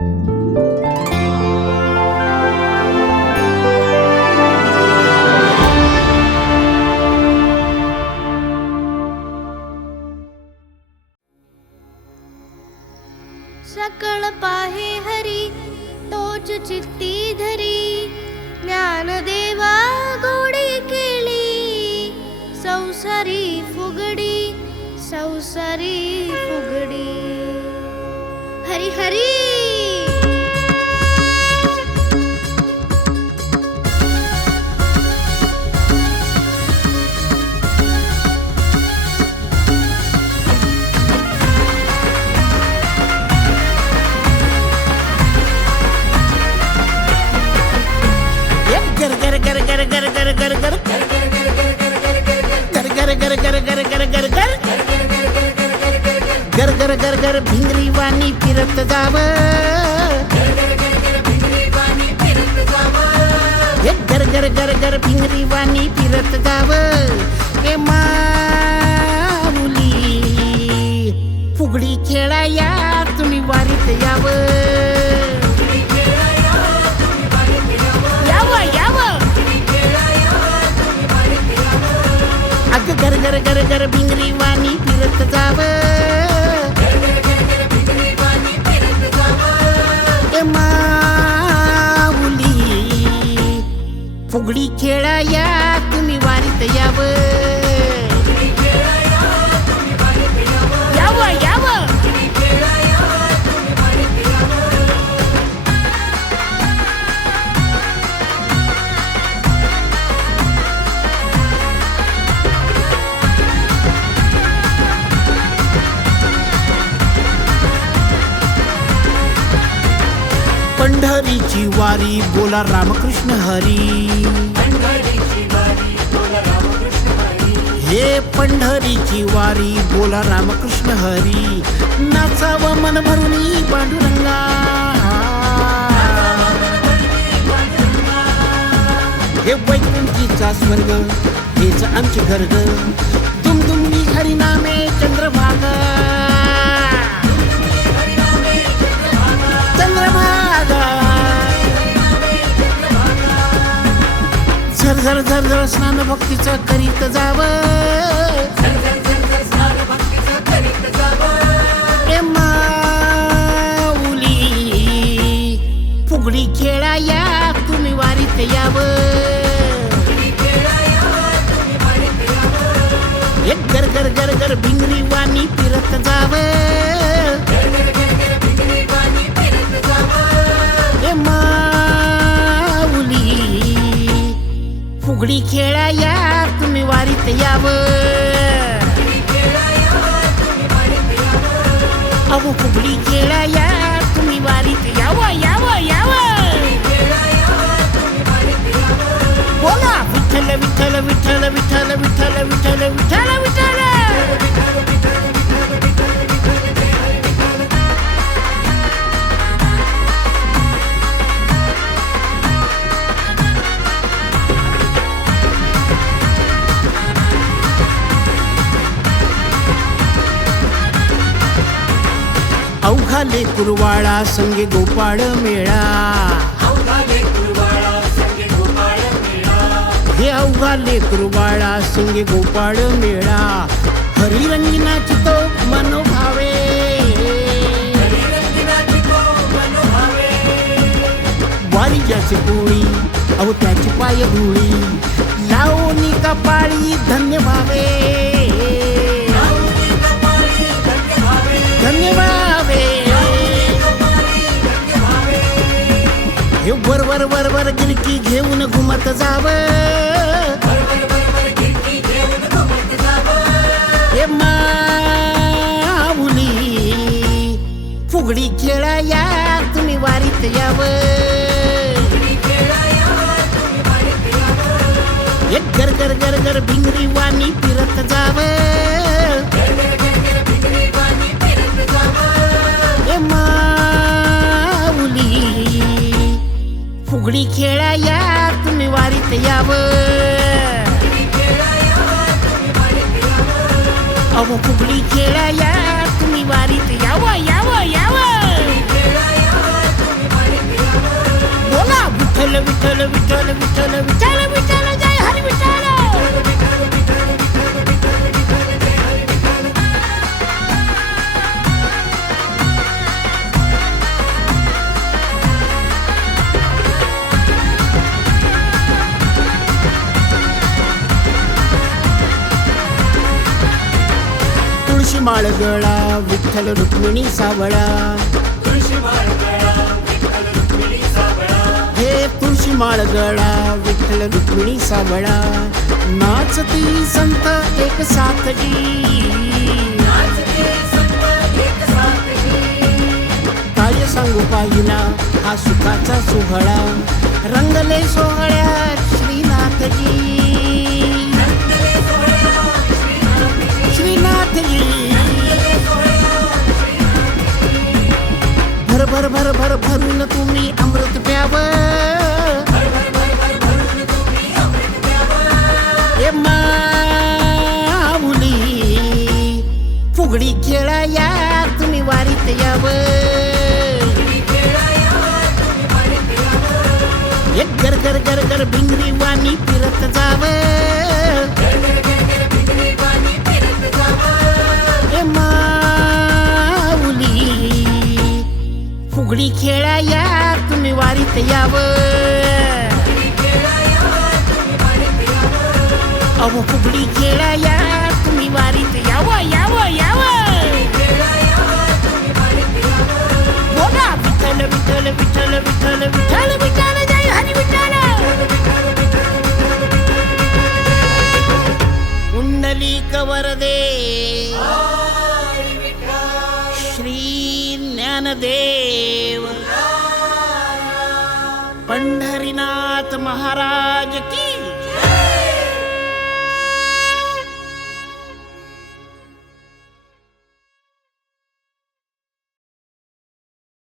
सकळ पाहे हरी तोच चित्ती धरी ज्ञानदेवा गोडी केली संसारी फुगडी हरी हरी गर गर गर भिंगरी वाणी फिरत जाव गर गर गर गर भिंगरी वाणी फिरत जाव ए माऊली फुगडी खेळाया तुम्ही वारीत याव अग गर गर गर गर भिंगरी वाणी फिरत जाव माऊली फुगडी खेळाया तुम्ही वारीत याव पंढरीची वारी बोला रामकृष्ण हरी हे पंढरीची वारी बोला रामकृष्ण हरी नाचाव मन भरून पांडुरंगा हे वैकुंठीचा स्वर्ग हेच आमचे घर ग दुमदुमनी हरिनामे चंद्रभागा झर झर झर झर स्नान भक्तीचं करीत जाव ए माऊली फुगडी खेळाया तुम्ही वारीत याव एक गर गर गर गर भिंगरी वाणी फिरत जाव ए माऊली फुगडी खेळाया तुम्ही वारीत याव अहो फुगडी खेळाया तुम्ही वारीत याव बोला विठ्ठल विठ्ठल विठ्ठल विठ्ठल विठ्ठल विठ्ठल विठ्ठल विठ्ठल अवघाले कुरवाळा संगे गोपाळ मेळा हे अवघाले कुरवाळा संगे गोपाळ मेळा हरिरंगनाची तो मनोभावे वारी ज्याची पोळी अहो त्याची पाय धुळी लावणी कपाळी धन्य भावे हे वर वर वर वर गिरकी घेऊन घुमत जाव हे माऊली फुगडी खेळाया तुम्ही वारीत याव एक गर गर गर गर भिंगरी वाणी फिरत जाव हे माऊली फुगडी खेळाया तुम्ही वारीत याव अहो फुगडी खेळाया तुम्ही वारीत याव विठ्ठल विठ्ठल विठ्ठल विठ्ठल जय हरी विठ्ठल. तुळशी माळ गळा विठ्ठल रुक्मिणी सावळा. हे तुळशी माळ गळा विठ्ठल रुक्मिणी सावळा. नाचती संत एक साथजी. काय सांगू पाहिला हा सुखाचा सोहळा. रंगले सोहळ्यात श्रीनाथजी. श्रीनाथजी भर भर भर भर भरून तुम्ही अमृत प्यावं. ए माऊली फुगडी खेळाया तुम्ही वारीत यावं. एक गर गर गर गर भिंगरी वाणी फिरत जावं. ए माऊली फुगडी खेळाया तुम्ही वारीत यावं. अहो फुगडी खेळाया तुम्ही वारीत यावं यावं यावं. बोला विठ्ठल विठ्ठल विठ्ठल विठ्ठल विठ्ठल विठ्ठल जय हरी विठ्ठल. कुंडलिक वरदे श्री ज्ञानदेव पंढरीनाथ महाराज की